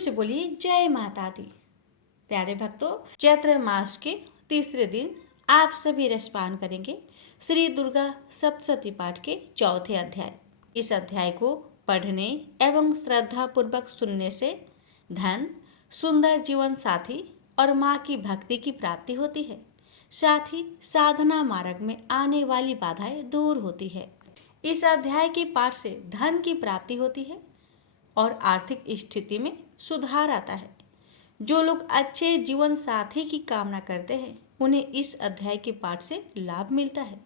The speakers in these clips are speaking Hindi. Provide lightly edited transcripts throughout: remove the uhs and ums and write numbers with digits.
से बोलिए जय माता दी। प्यारे भक्तों, चैत्र मास के तीसरे दिन आप सभी रसपान करेंगे श्री दुर्गा सप्तशती पाठ के चौथे अध्याय। इस अध्याय को पढ़ने एवं श्रद्धा पूर्वक सुनने से धन, सुंदर जीवन साथी और माँ की भक्ति की प्राप्ति होती है। साथ ही साधना मार्ग में आने वाली बाधाएं दूर होती है। इस अध्याय के पाठ से धन की प्राप्ति होती है और आर्थिक स्थिति में सुधार आता है। जो लोग अच्छे जीवन साथी की कामना करते हैं उन्हें इस अध्याय के पाठ से लाभ मिलता है।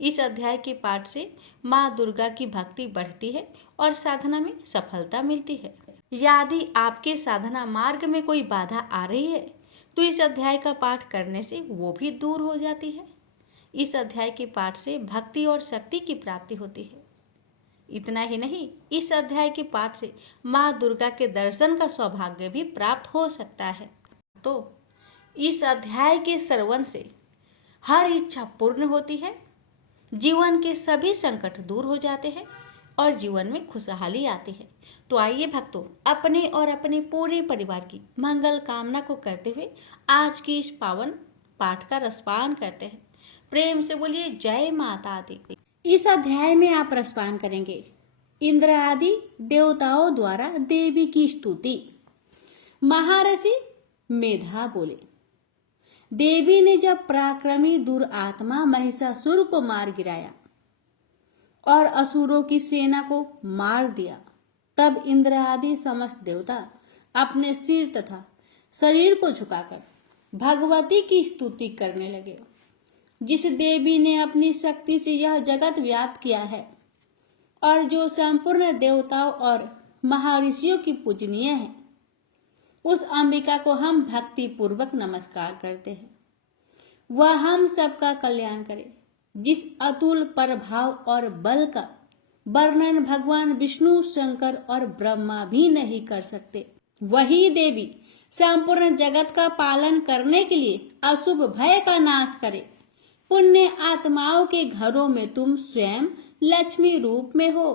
इस अध्याय के पाठ से माँ दुर्गा की भक्ति बढ़ती है और साधना में सफलता मिलती है। यदि आपके साधना मार्ग में कोई बाधा आ रही है तो इस अध्याय का पाठ करने से वो भी दूर हो जाती है। इस अध्याय के पाठ से भक्ति और शक्ति की प्राप्ति होती है। इतना ही नहीं, इस अध्याय के पाठ से माँ दुर्गा के दर्शन का सौभाग्य भी प्राप्त हो सकता है। तो इस अध्याय के श्रवण से हर इच्छा पूर्ण होती है, जीवन के सभी संकट दूर हो जाते हैं और जीवन में खुशहाली आती है। तो आइए भक्तों, अपने और अपने पूरे परिवार की मंगल कामना को करते हुए आज की इस पावन पाठ का रसपान करते हैं। प्रेम से बोलिए जय माता दी। इस अध्याय में आप रसपान करेंगे इंद्र आदि देवताओं द्वारा देवी की स्तुति। महाऋषि मेधा बोले, देवी ने जब पराक्रमी दुरात्मा महिषासुर को मार गिराया और असुरों की सेना को मार दिया, तब इंद्र आदि समस्त देवता अपने सिर तथा शरीर को झुकाकर भगवती की स्तुति करने लगे। जिस देवी ने अपनी शक्ति से यह जगत व्याप्त किया है और जो संपूर्ण देवताओं और महर्षियों की पूजनीय है, उस अंबिका को हम भक्ति पूर्वक नमस्कार करते हैं। वह हम सबका कल्याण करे। जिस अतुल प्रभाव और बल का वर्णन भगवान विष्णु, शंकर और ब्रह्मा भी नहीं कर सकते, वही देवी संपूर्ण जगत का पालन करने के लिए अशुभ भय का नाश करे। पुण्य आत्माओं के घरों में तुम स्वयं लक्ष्मी रूप में हो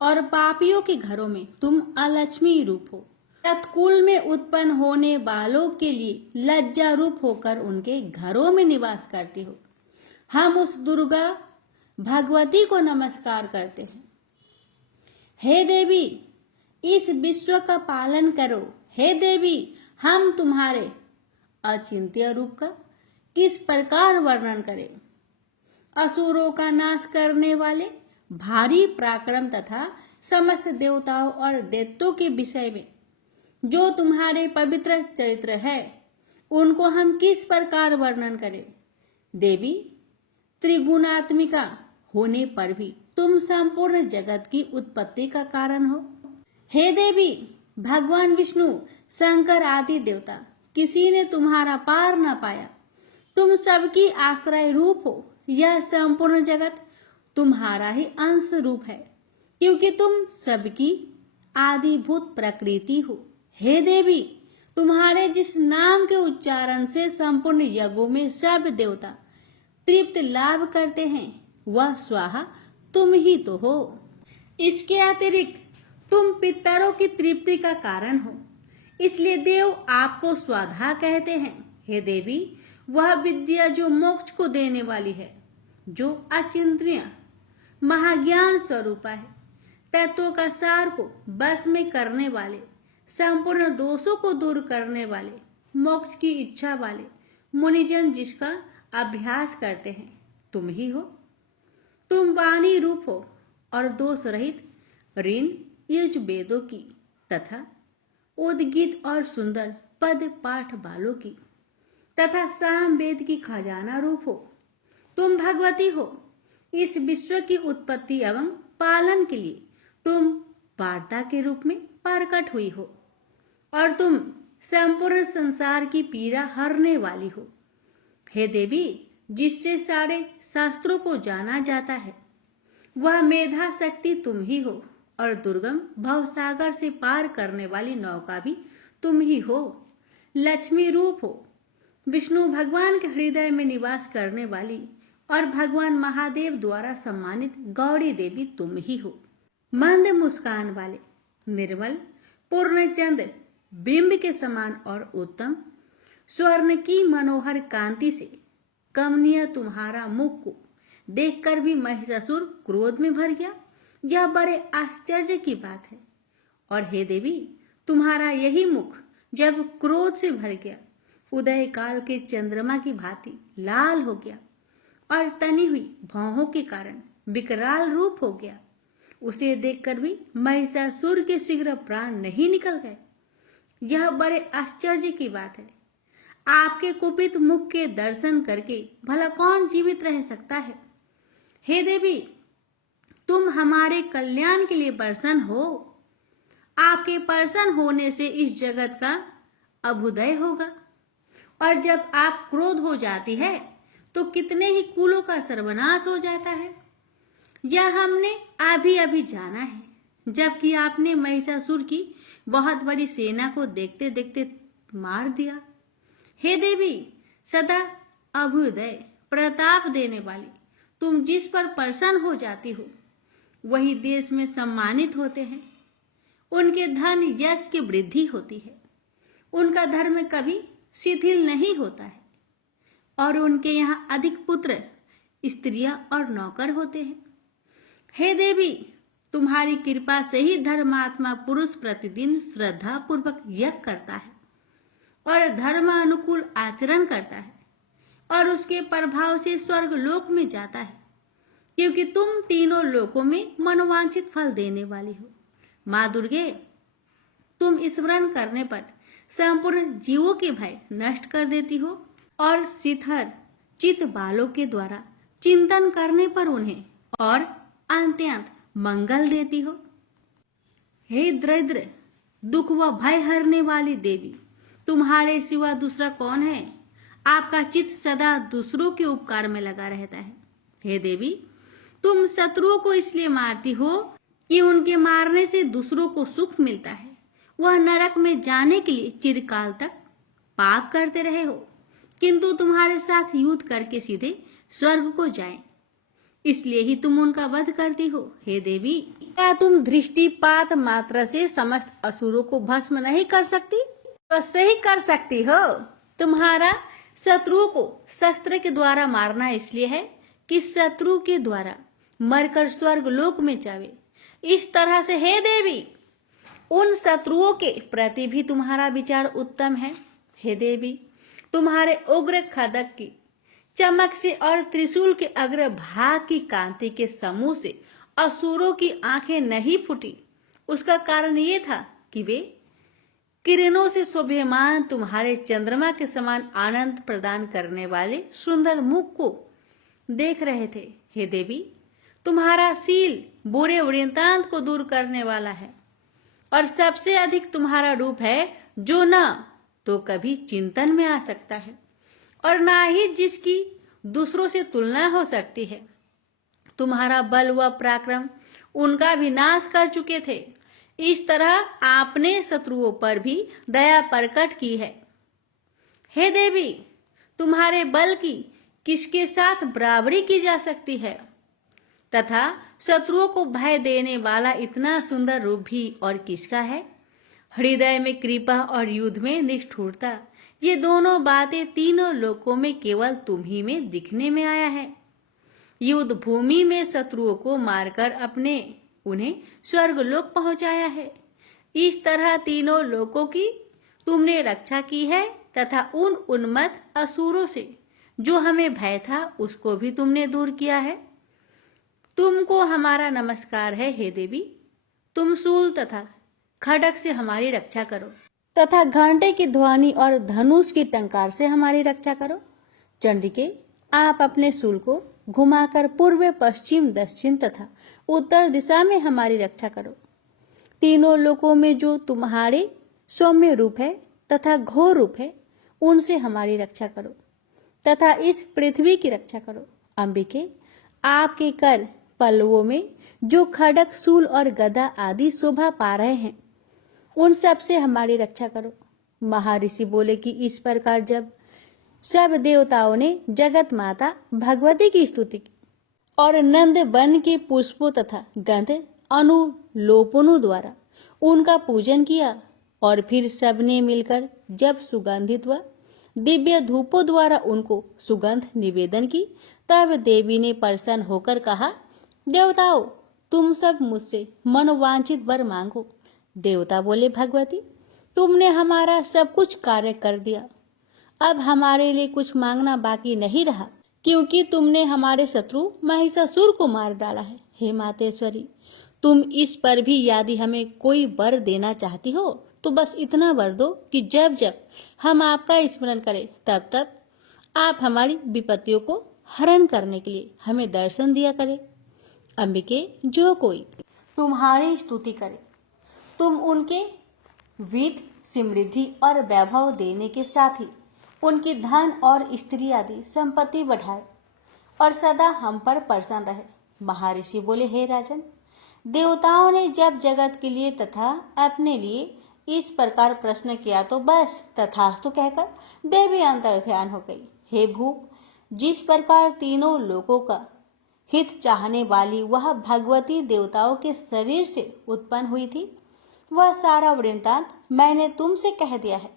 और पापियों के घरों में तुम अलक्ष्मी रूप हो। तत्कुल में उत्पन्न होने वालों के लिए लज्जा रूप होकर उनके घरों में निवास करती हो। हम उस दुर्गा भगवती को नमस्कार करते हैं। हे देवी, इस विश्व का पालन करो। हे देवी, हम तुम्हारे अचिंत्य रूप का किस प्रकार वर्णन करें। असुरों का नाश करने वाले भारी पराक्रम तथा समस्त देवताओं और दैत्यों के विषय में जो तुम्हारे पवित्र चरित्र है, उनको हम किस प्रकार वर्णन करें। देवी, त्रिगुणात्मिका होने पर भी तुम संपूर्ण जगत की उत्पत्ति का कारण हो। हे देवी, भगवान विष्णु, शंकर आदि देवता किसी ने तुम्हारा पार न पाया। तुम सबकी आश्रय रूप हो। यह संपूर्ण जगत तुम्हारा ही अंश रूप है, क्योंकि तुम सबकी आदिभूत प्रकृति हो। हे देवी, तुम्हारे जिस नाम के उच्चारण से संपूर्ण यज्ञों में सब देवता तृप्त लाभ करते हैं, वह स्वाहा तुम ही तो हो। इसके अतिरिक्त तुम पितरों की तृप्ति का कारण हो, इसलिए देव आपको स्वाधा कहते हैं। हे देवी, वह विद्या जो मोक्ष को देने वाली है, जो अचिंत्य महाज्ञान स्वरूपा है, तत्वों का सार को बस में करने वाले, संपूर्ण दोषों को दूर करने वाले, मोक्ष की इच्छा वाले मुनिजन जिसका अभ्यास करते हैं, तुम ही हो। तुम वाणी रूप हो और दोष रहित ऋण युज वेदों की तथा उद्गीत और सुंदर पद पाठ वालों की तथा साम वेद की खजाना रूप हो। तुम भगवती हो। इस विश्व की उत्पत्ति एवं पालन के लिए तुम वार्ता के रूप में प्रकट हुई हो और तुम संपूर्ण संसार की पीड़ा हरने वाली हो। हे देवी, जिससे सारे शास्त्रों को जाना जाता है, वह मेधा शक्ति तुम ही हो और दुर्गम भवसागर से पार करने वाली नौका भी तुम ही हो। लक्ष्मी रूप हो। विष्णु भगवान के हृदय में निवास करने वाली और भगवान महादेव द्वारा सम्मानित गौरी देवी तुम ही हो। मंद मुस्कान वाले, निर्मल, पूर्णचंद, बिंब के समान और उत्तम, स्वर्ण की मनोहर कांति से कमनीय तुम्हारा मुख को देखकर भी महिषासुर क्रोध में भर गया। यह बड़े आश्चर्य की बात है। और हे देवी, तुम्हारा यही मुख जब क्रोध से भर गया, उदय काल के चंद्रमा की भांति लाल हो गया और तनी हुई भौहों के कारण विकराल रूप हो गया। उसे देखकर भी महिषासुर के शीघ्र प्राण नहीं निकल गए। यह बड़े आश्चर्य की बात है। आपके कुपित मुख के दर्शन करके भला कौन जीवित रह सकता है। हे देवी, तुम हमारे कल्याण के लिए प्रसन्न हो। आपके प्रसन्न होने से इस जगत का अभ्युदय होगा। और जब आप क्रोध हो जाती है तो कितने ही कुलों का सर्वनाश हो जाता है। यह हमने अभी अभी जाना है, जबकि आपने महिषासुर की बहुत बड़ी सेना को देखते देखते मार दिया। हे देवी, सदा अभ्युदय प्रताप देने वाली तुम जिस पर प्रसन्न हो जाती हो, वही देश में सम्मानित होते हैं। उनके धन यश की वृद्धि होती है। उनका धर्म कभी शिथिल नहीं होता है और उनके यहाँ अधिक पुत्र, स्त्रियां और नौकर होते हैं। हे देवी, तुम्हारी कृपा से ही धर्मात्मा पुरुष प्रतिदिन श्रद्धा पूर्वक यज्ञ करता है और धर्मानुकूल आचरण करता है और उसके प्रभाव से स्वर्ग लोक में जाता है, क्योंकि तुम तीनों लोकों में मनोवांछित फल देने वाली हो। माँ दुर्गे, तुम स्मरण करने पर संपूर्ण जीवों के भय नष्ट कर देती हो और शिथिल चित बालों के द्वारा चिंतन करने पर उन्हें और अत्यंत मंगल देती हो। हे दरिद्र, दुख व भय हरने वाली देवी, तुम्हारे सिवा दूसरा कौन है। आपका चित्त सदा दूसरों के उपकार में लगा रहता है। हे देवी, तुम शत्रुओं को इसलिए मारती हो कि उनके मारने से दूसरों को सुख मिलता है। वह नरक में जाने के लिए चिरकाल तक पाप करते रहे हो, किंतु तुम्हारे साथ युद्ध करके सीधे स्वर्ग को जाएं। इसलिए ही तुम उनका वध करती हो। हे देवी, क्या तुम दृष्टिपात मात्र से समस्त असुरों को भस्म नहीं कर सकती? बस ही कर सकती हो। तुम्हारा शत्रुओं को शस्त्र के द्वारा मारना इसलिए है कि शत्रु के द्वारा मरकर स्वर्ग लोक में जावे। इस तरह से हे देवी, उन शत्रुओं के प्रति भी तुम्हारा विचार उत्तम है। हे देवी, तुम्हारे उग्र खड्ग की चमक से और त्रिशूल के अग्र भाग की कांति के समूह से असुरों की आंखें नहीं फूटी। उसका कारण ये था कि वे किरणों से शोभेमान तुम्हारे चंद्रमा के समान आनंद प्रदान करने वाले सुंदर मुख को देख रहे थे। हे देवी, तुम्हारा शील बुरे वृत्तांत को दूर करने वाला है और सबसे अधिक तुम्हारा रूप है जो न तो कभी चिंतन में आ सकता है और ना ही जिसकी दूसरों से तुलना हो सकती है। तुम्हारा बल व पराक्रम उनका भी नाश कर चुके थे। इस तरह आपने शत्रुओं पर भी दया प्रकट की है। हे देवी, तुम्हारे बल की किसके साथ बराबरी की जा सकती है तथा शत्रुओं को भय देने वाला इतना सुंदर रूप भी और किसका है। हृदय में कृपा और युद्ध में निष्ठुरता, ये दोनों बातें तीनों लोकों में केवल तुम ही में दिखने में आया है। युद्ध भूमि में शत्रुओं को मारकर उन्हें स्वर्ग लोक पहुंचाया है। इस तरह तीनों लोकों की तुमने रक्षा की है तथा उन उन्मत्त असुरों से जो हमें भय था उसको भी तुमने दूर किया है। तुमको हमारा नमस्कार है। हे देवी, तुम शूल तथा खड्ग से हमारी रक्षा करो तथा घंटे की ध्वनि और धनुष की टंकार से हमारी रक्षा करो। चंडिके, आप अपने शूल को घुमाकर पूर्व, पश्चिम, दक्षिण तथा उत्तर दिशा में हमारी रक्षा करो। तीनों लोकों में जो तुम्हारे सौम्य रूप है तथा घोर रूप है, उनसे हमारी रक्षा करो तथा इस पृथ्वी की रक्षा करो। अंबिके, आपके कर पल्लवों में जो खड्ग, शूल और गदा आदि शोभा पा रहे हैं, उन सब से हमारी रक्षा करो। महर्षि बोले कि इस प्रकार जब सब देवताओं ने जगत माता भगवती की स्तुति की और नंद वन के पुष्पों तथा गंध अनुलोपनों द्वारा उनका पूजन किया, और फिर सबने मिलकर जब सुगंधित व दिव्य धूपों द्वारा उनको सुगंध निवेदन की, तब देवी ने प्रसन्न होकर कहा, देवताओं, तुम सब मुझसे मनोवांछित वर मांगो। देवता बोले, भगवती, तुमने हमारा सब कुछ कार्य कर दिया, अब हमारे लिए कुछ मांगना बाकी नहीं रहा, क्योंकि तुमने हमारे शत्रु महिषासुर को मार डाला है। हे मातेश्वरी, तुम इस पर भी यदि हमें कोई वर देना चाहती हो तो बस इतना वर दो कि जब जब हम आपका स्मरण करें तब तब आप हमारी विपत्तियों को हरण करने के लिए हमें दर्शन दिया करें। अंबिके, जो कोई तुम्हारी स्तुति करे, तुम उनके वित्त, समृद्धि और वैभव देने के साथ ही उनकी धन और स्त्री आदि संपत्ति बढ़ाए और सदा हम पर प्रसन्न रहे। महर्षि बोले, हे राजन, देवताओं ने जब जगत के लिए तथा अपने लिए इस प्रकार प्रश्न किया तो बस तथास्तु कहकर देवी अंतर्ध्यान हो गई। हे भूप, जिस प्रकार तीनों लोकों का हित चाहने वाली वह भगवती देवताओं के शरीर से उत्पन्न हुई थी, वह सारा वृत्तांत मैंने तुमसे कह दिया है।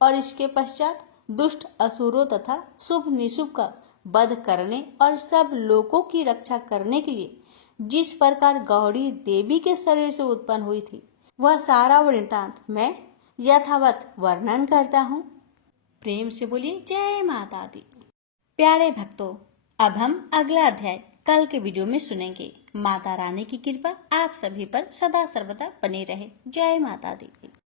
और इसके पश्चात दुष्ट असुरों तथा शुभ निशुभ का वध करने और सब लोगों की रक्षा करने के लिए जिस प्रकार गौरी देवी के शरीर से उत्पन्न हुई थी, वह सारा वृत्तांत मैं यथावत वर्णन करता हूँ। प्रेम से बोलिए जय माता दी। प्यारे भक्तों, अब हम अगला अध्याय कल के वीडियो में सुनेंगे। माता रानी की कृपा आप सभी पर सदा सर्वदा बनी रहे। जय माता दी।